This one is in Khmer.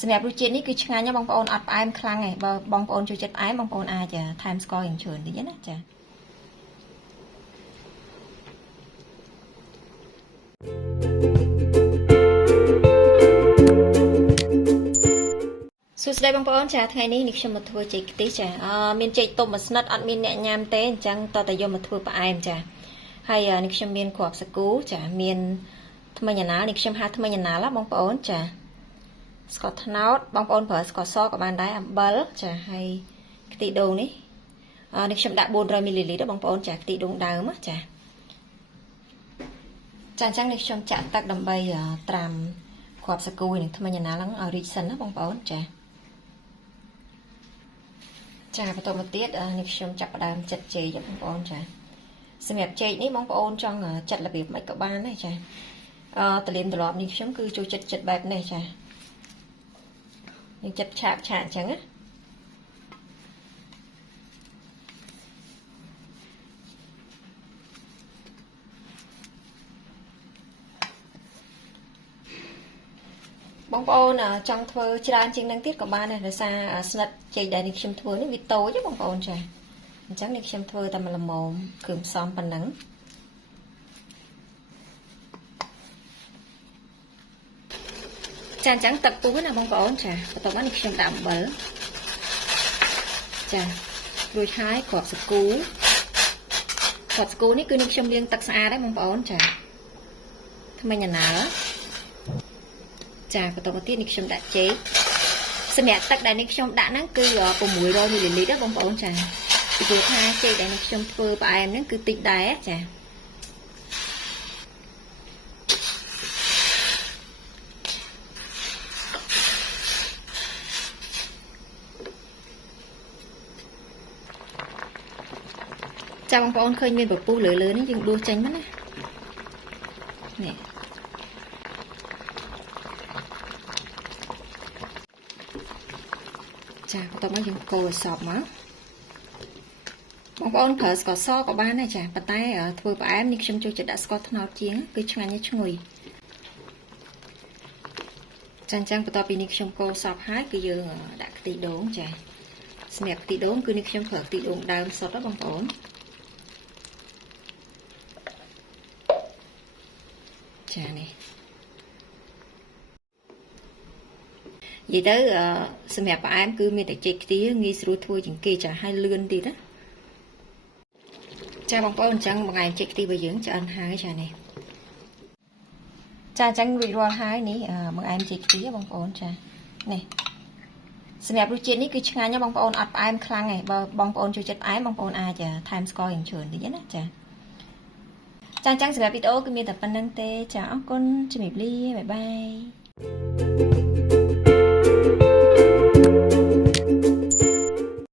សម្រាប់រសជាតិនេះគឺឆ្ងាញ់ណាស់បងប្អូនអត់ផ្អែមខ្លាំងទេបើបងប្អូនចូលចិត្តផ្អែមបងប្អូនអាចថែមស្ករយ៉ាងច្រើនតិចណាចាសួស្តីបងប្អូនចាថ្ងៃនេះខ្ញុំមកធ្វើចេកខ្ទិះចាមានចេកទុំមួយស្និតអត់មានអ្នកញ៉ាំទេអញ្ចឹងតើយកមកធ្វើផ្អែមចាហើយនេះខ្ញុំមានគ្រាប់សាគូចាមានថ្មិញអាណាល់នេះខ្ញុំហាថ្មិញអាណាល់បងប្អូនចាស្ករត្នោតបងប្អូនប្រើស្ករសក៏បានដែរអំបិលចាហើយខ្ទិះដូងនេះនេះខ្ញុំដាក់400 មីលីលីត្របងប្អូនចាខ្ទិះដូងដើមចាអញ្ចឹងនេះខ្ញុំចាក់ទឹកដើម្បីត្រាំគ្រាប់សាគូនិងថ្មិញអាណាល់ហ្នឹងឲ្យរីកសិនណាបងប្អូនចាបន្តមកទៀតនេះខ្ញុំចាប់ផ្ដើមចិតចេកបងប្អូនចាសម្រាប់ចេកនេះបងប្អូនចង់ចិតរបៀបម៉េចក៏បានដែរចាតលៀមត្រឡប់នេះខ្ញុំគឺចូលចិត្តបែបនេះចាយើងចិត្តឆាបឆាអញ្ចឹងណាបងប្អូនចង់ធ្វើច្រើនជាងនឹងទៀតក៏បានដែរដោយសារស្និតចេកដែលនេះខ្ញុំធ្វើនេះវាតូចទេបងប្អូនចាអញ្ចឹងនេះខ្ញុំធ្វើតែមួយល្មមគ្រឿងផ្សំប៉ុណ្ណឹងចាអញ្ចឹងទឹកពុះណាបងប្អូនចាបន្ទាប់មកនេះខ្ញុំដាក់អំបិលចារួចហើយគ្រាប់សាគូនេះគឺនេះខ្ញុំលាងទឹកស្អាតហើយបងប្អូនចាថ្មិញអាណាល់ចាបន្តមកទៀតនេះខ្ញុំដាក់ចេកសម្រាប់ទឹកដែលនេះខ្ញុំដាក់ហ្នឹងគឺ600 មីលីលីត្របងប្អូនចាពីព្រោះថាចេកដែលនេះខ្ញុំធ្វើផ្អែមហ្នឹងគឺតិចដែរចាបងប្អូនឃើញមានពពុះលើនេះយើងដួសចេញមកណានេះចាបន្ទាប់មកយើងកូរឲ្យសព្វមកបងប្អូនប្រើស្ករសក៏បានដែរចាប៉ុន្តែធ្វើផ្អែមនេះខ្ញុំចូលចិត្តដាក់ស្ករត្នោតជាងគឺឆ្ងាញ់ឈ្ងុយចាអញ្ចឹងបន្ទាប់ពីនេះខ្ញុំកូរសព្វហើយគឺយើងដាក់ខ្ទិះដូងចាសម្រាប់ខ្ទិះដូងគឺនេះខ្ញុំប្រើខ្ទិះដូងដើមសុទ្ធណាបងប្អូនចានេះនិយាយទៅសម្រាប់ផ្អែមគឺមានតែចេកខ្ទិះងាយស្រួលធ្វើជាងគេចាហើយលឿនទៀតណាចាបងប្អូនអញ្ចឹងបង្អែមចេកខ្ទិះរបស់យើងឆ្អិនហើយចានេះចាអញ្ចឹងរួចរាល់ហើយនេះបង្អែមចេកខ្ទិះបងប្អូនចានេះសម្រាប់រសជាតិនេះគឺឆ្ងាញ់ណាស់បងប្អូនអត់ផ្អែមខ្លាំងទេបើបងប្អូនចូលចិត្តផ្អែមបងប្អូនអាចថែមស្ករយ៉ាងច្រើនតិចណាចាអញ្ចឹងសម្រាប់វីដេអូគឺមានតែប៉ុណ្្នឹងទេចាអរគុណជំរាបលាបាយបាយ